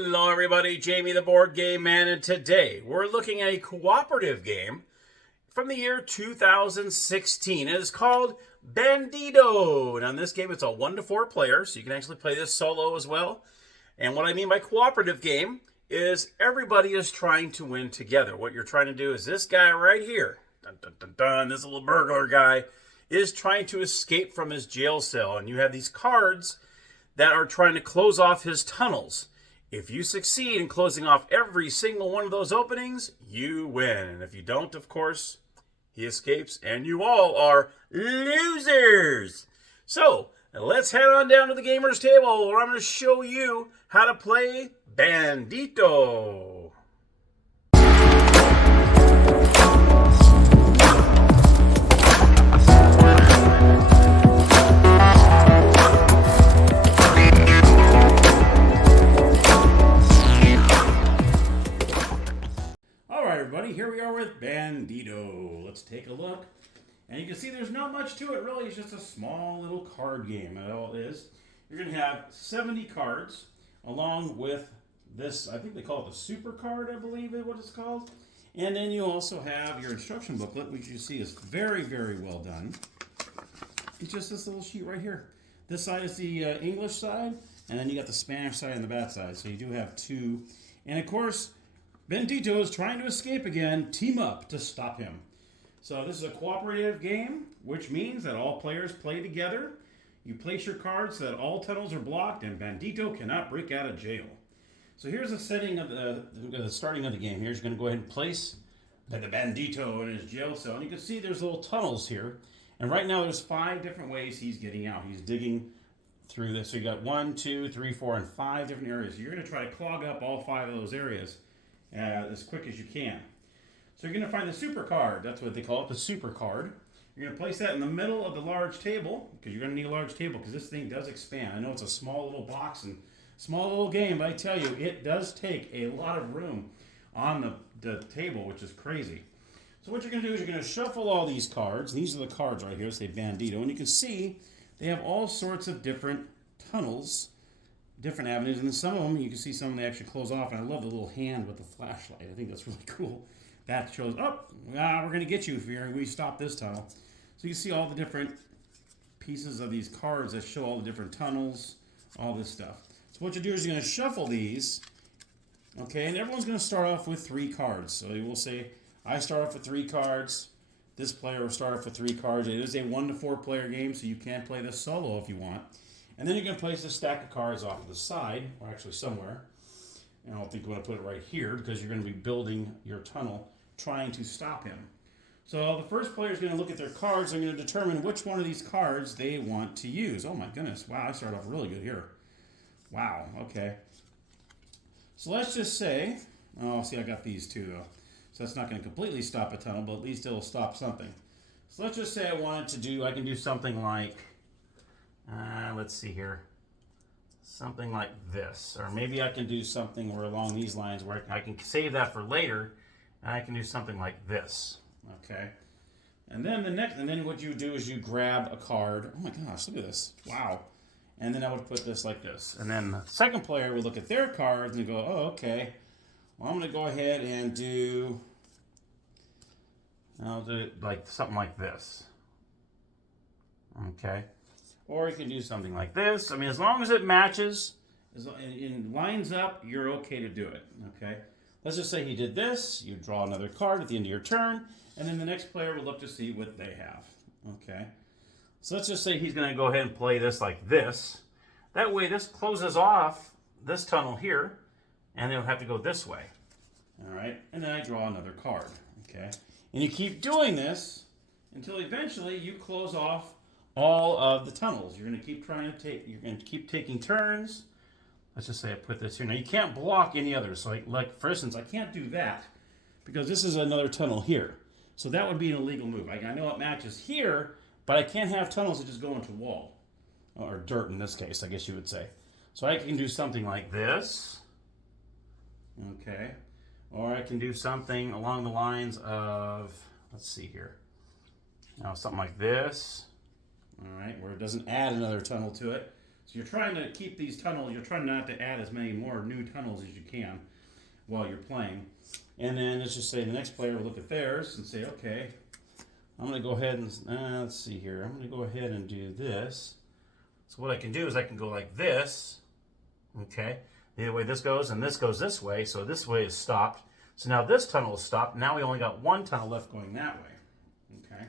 Hello everybody, Jamie the Board Game Man, and today we're looking at a cooperative game from the year 2016. It is called Bandido. Now in this game it's a 1 to 4 player, so you can actually play this solo as well. And what I mean by cooperative game is everybody is trying to win together. What you're trying to do is this guy right here, this little burglar guy, is trying to escape from his jail cell. And you have these cards that are trying to close off his tunnels. If you succeed in closing off every single one of those openings, you win. And if you don't, of course, he escapes and you all are losers. So, let's head on down to the gamer's table where I'm going to show you how to play Bandido. Everybody, here we are with Bandido. Let's take a look. And you can see there's not much to it, really. It's just a small little card game. That all it is. You're going to have 70 cards along with this, I think they call it the super card, I believe is what it's called. And then you also have your instruction booklet, which you see is very, very well done. It's just this little sheet right here. This side is the English side, and then you got the Spanish side and the bad side. So you do have two. And of course, Bandido is trying to escape again. Team up to stop him. So this is a cooperative game, which means that all players play together. You place your cards so that all tunnels are blocked and Bandido cannot break out of jail. So here's the setting of the starting of the game. Here's going to go ahead and place the Bandido in his jail cell. And you can see there's little tunnels here. And right now there's 5 different ways he's getting out. He's digging through this. So you got 1, 2, 3, 4, and 5 different areas. You're going to try to clog up all 5 of those areas as quick as you can. So you're going to find the super card. That's what they call it, the super card. You're going to place that in the middle of the large table, because you're going to need a large table, because this thing does expand. I know it's a small little box and small little game, but I tell you, it does take a lot of room on the table, which is crazy. So what you're going to do is you're going to shuffle all these cards. These are the cards right here, say Bandido, and you can see they have all sorts of different tunnels, different avenues, and then some of them, you can see some of them they actually close off, and I love the little hand with the flashlight. I think that's really cool. That shows, we're going to get you if we stop this tunnel. So you can see all the different pieces of these cards that show all the different tunnels, all this stuff. So what you do is you're going to shuffle these, okay, and everyone's going to start off with 3 cards. So you will say, I start off with 3 cards. This player will start off with 3 cards. It is a 1 to 4 player game, so you can play this solo if you want. And then you're going to place a stack of cards off to the side, or actually somewhere. And I don't think you want to put it right here because you're going to be building your tunnel trying to stop him. So the first player is going to look at their cards and going to determine which one of these cards they want to use. Oh my goodness. Wow, I started off really good here. Wow, okay. So let's just say, I got these two though. So that's not going to completely stop a tunnel, but at least it'll stop something. So let's just say I can do something like, let's see here. Something like this. Or maybe I can do something where along these lines where I can save that for later. And I can do something like this. Okay. And then what you do is you grab a card. Oh my gosh, look at this. Wow. And then I would put this like this. And then the second player would look at their cards and go, oh, okay. Well, I'm going to go ahead and I'll do like something like this. Okay. Or you can do something like this. I mean, as long as it matches and lines up, you're okay to do it. Okay. Let's just say he did this. You draw another card at the end of your turn, and then the next player will look to see what they have. Okay. So let's just say he's going to go ahead and play this like this. That way, this closes off this tunnel here, and they'll have to go this way. All right. And then I draw another card. Okay. And you keep doing this until eventually you close off all of the tunnels. You're going to keep you're going to keep taking turns. Let's just say I put this here. Now you can't block any others. So like for instance, I can't do that because this is another tunnel here. So that would be an illegal move. I know it matches here, but I can't have tunnels that just go into wall. Or dirt in this case, I guess you would say. So I can do something like this. Okay. Or I can do something along the lines of, let's see here. Now something like this. All right, where it doesn't add another tunnel to it. So you're trying to keep these tunnels, you're trying not to add as many more new tunnels as you can while you're playing. And then let's just say the next player will look at theirs and say, okay, I'm going to go ahead and, let's see here, I'm going to go ahead and do this. So what I can do is I can go like this, okay? The way this goes, and this goes this way, so this way is stopped. So now this tunnel is stopped. Now we only got one tunnel left going that way, okay?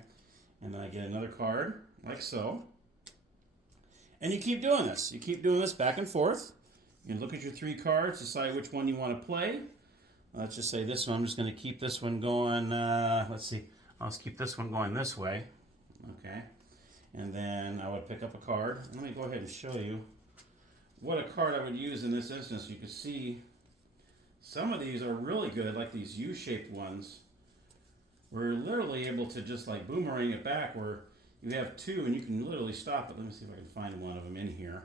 And then I get another card, like so. And you keep doing this. You keep doing this back and forth. You can look at your 3 cards, decide which one you want to play. Let's just say this one. I'm just going to keep this one going. Let's see. I'll just keep this one going this way. Okay. And then I would pick up a card. Let me go ahead and show you what a card I would use in this instance. You can see some of these are really good, like these U-shaped ones. We're literally able to just like boomerang it back where you have 2 and you can literally stop it. Let me see if I can find one of them in here.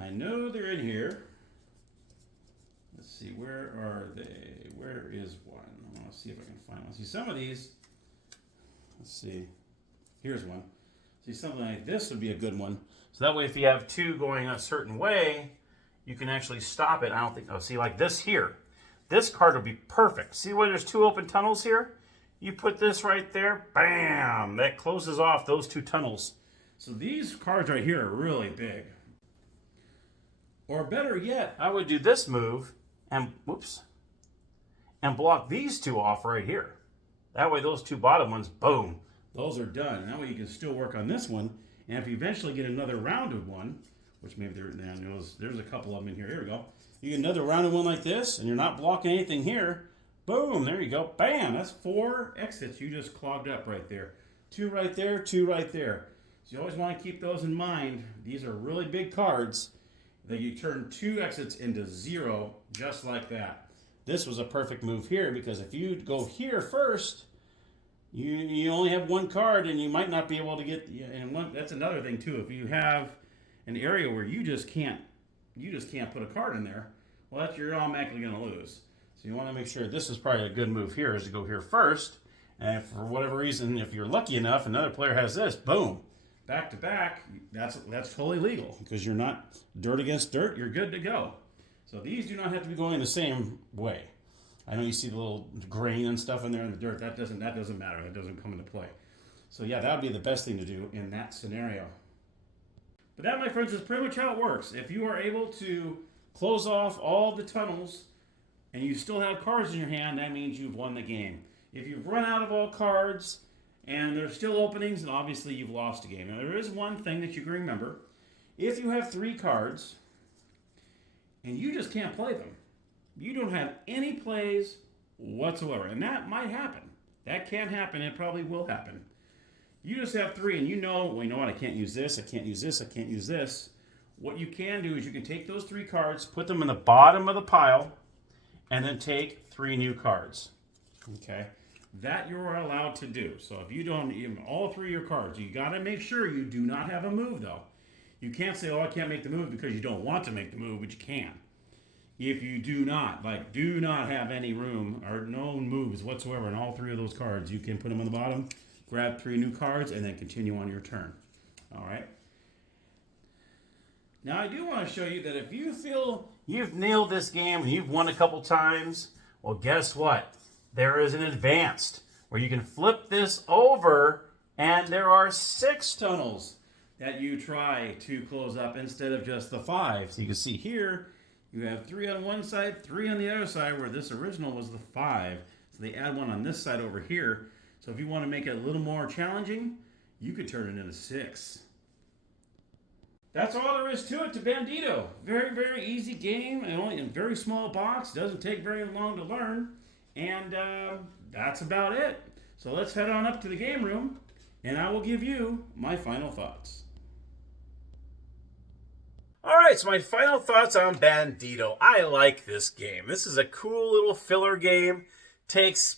I know they're in here. Let's see, where are they? Where is one? I want to see if I can find one. See, some of these, let's see. Here's one. See, something like this would be a good one. So that way, if you have 2 going a certain way, you can actually stop it. I don't think, oh, see, like this here. This card would be perfect. See where there's 2 open tunnels here? You put this right there, bam! That closes off those 2 tunnels. So these cards right here are really big. Or better yet, I would do this move and, whoops, and block these 2 off right here. That way those 2 bottom ones, boom, those are done. That way you can still work on this one. And if you eventually get another rounded one, which maybe there's a couple of them in here. Here we go. You get another rounded one like this, and you're not blocking anything here. Boom, there you go. Bam, that's 4 exits you just clogged up right there. 2 right there, 2 right there. So you always want to keep those in mind. These are really big cards that you turn 2 exits into 0 just like that. This was a perfect move here because if you go here first, you only have 1 card and you might not be able to get, and that's another thing too. If you have an area where you just can't put a card in there, well, you're automatically going to lose. So you want to make sure this is probably a good move here is to go here first. And if for whatever reason, if you're lucky enough, another player has this, boom, back to back, that's totally legal because you're not dirt against dirt, you're good to go. So these do not have to be going the same way. I know you see the little grain and stuff in there in the dirt. That doesn't matter. That doesn't come into play. So yeah, that would be the best thing to do in that scenario. But that, my friends, is pretty much how it works. If you are able to close off all the tunnels and you still have cards in your hand, that means you've won the game. If you've run out of all cards and there's still openings, then obviously you've lost a game. Now there is one thing that you can remember. If you have 3 cards and you just can't play them, you don't have any plays whatsoever. And that might happen. That can happen. It probably will happen. You just have 3 and you know, well, you know what, I can't use this, I can't use this, I can't use this. What you can do is you can take those 3 cards, put them in the bottom of the pile, and then take 3 new cards. Okay? That you're allowed to do. So if you don't, even all 3 of your cards, you got to make sure you do not have a move though. You can't say, oh, I can't make the move because you don't want to make the move, but you can. If you do not have any room or no moves whatsoever in all 3 of those cards, you can put them on the bottom, grab 3 new cards, and then continue on your turn. All right? Now, I do want to show you that if you feel you've nailed this game and you've won a couple times, well, guess what? There is an advanced where you can flip this over, and there are 6 tunnels that you try to close up instead of just the 5. So you can see here, you have 3 on one side, 3 on the other side, where this original was the 5. So they add one on this side over here. So if you want to make it a little more challenging, you could turn it into 6. That's all there is to it, to Bandido. Very, very easy game, and only in a very small box. Doesn't take very long to learn. And that's about it. So let's head on up to the game room, and I will give you my final thoughts. All right, so my final thoughts on Bandido. I like this game. This is a cool little filler game. Takes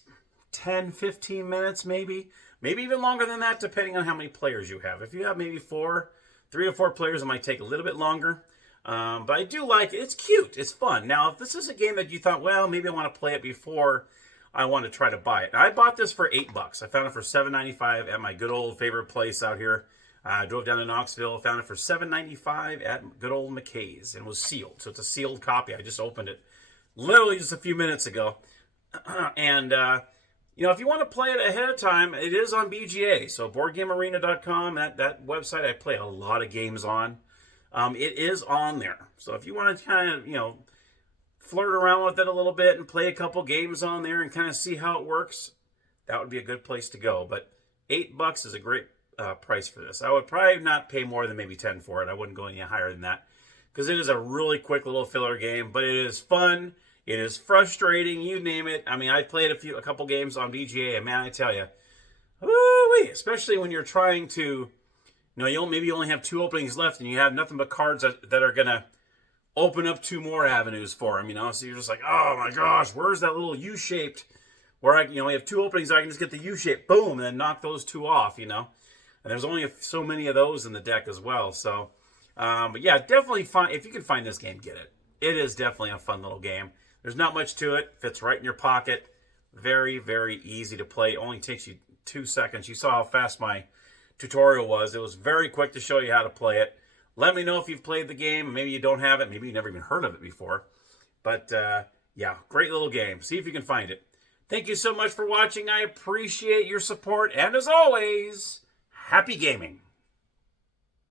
10, 15 minutes maybe. Maybe even longer than that, depending on how many players you have. If you have maybe 3 or 4 players, it might take a little bit longer. But I do like it. It's cute. It's fun. Now, if this is a game that you thought, well, maybe I want to play it before I want to try to buy it. Now, I bought this for $8. I found it for $7.95 at my good old favorite place out here. I drove down to Knoxville, found it for $7.95 at good old McKay's, and was sealed. So it's a sealed copy. I just opened it literally just a few minutes ago. And, if you want to play it ahead of time, it is on BGA. So BoardGameArena.com, that website I play a lot of games on. It is on there. So if you want to kind of, flirt around with it a little bit and play a couple games on there and kind of see how it works, that would be a good place to go. But $8 is a great price for this. I would probably not pay more than maybe 10 for it. I wouldn't go any higher than that because it is a really quick little filler game, but it is fun. It is frustrating. You name it. I mean, I played a couple games on BGA, and man, I tell you, especially when you're trying to, maybe you only have 2 openings left and you have nothing but cards that are going to open up 2 more avenues for them, so you're just like, oh my gosh, where's that little U-shaped where I have 2 openings, I can just get the U-shape, boom, and then knock those 2 off, and there's only so many of those in the deck as well. So, but yeah, definitely fun. If you can find this game, get it. It is definitely a fun little game. There's not much to it. Fits right in your pocket. Very, very easy to play. It only takes you 2 seconds. You saw how fast my tutorial was. It was very quick to show you how to play it. Let me know if you've played the game. Maybe you don't have it. Maybe you've never even heard of it before. But, yeah, great little game. See if you can find it. Thank you so much for watching. I appreciate your support. And as always, happy gaming.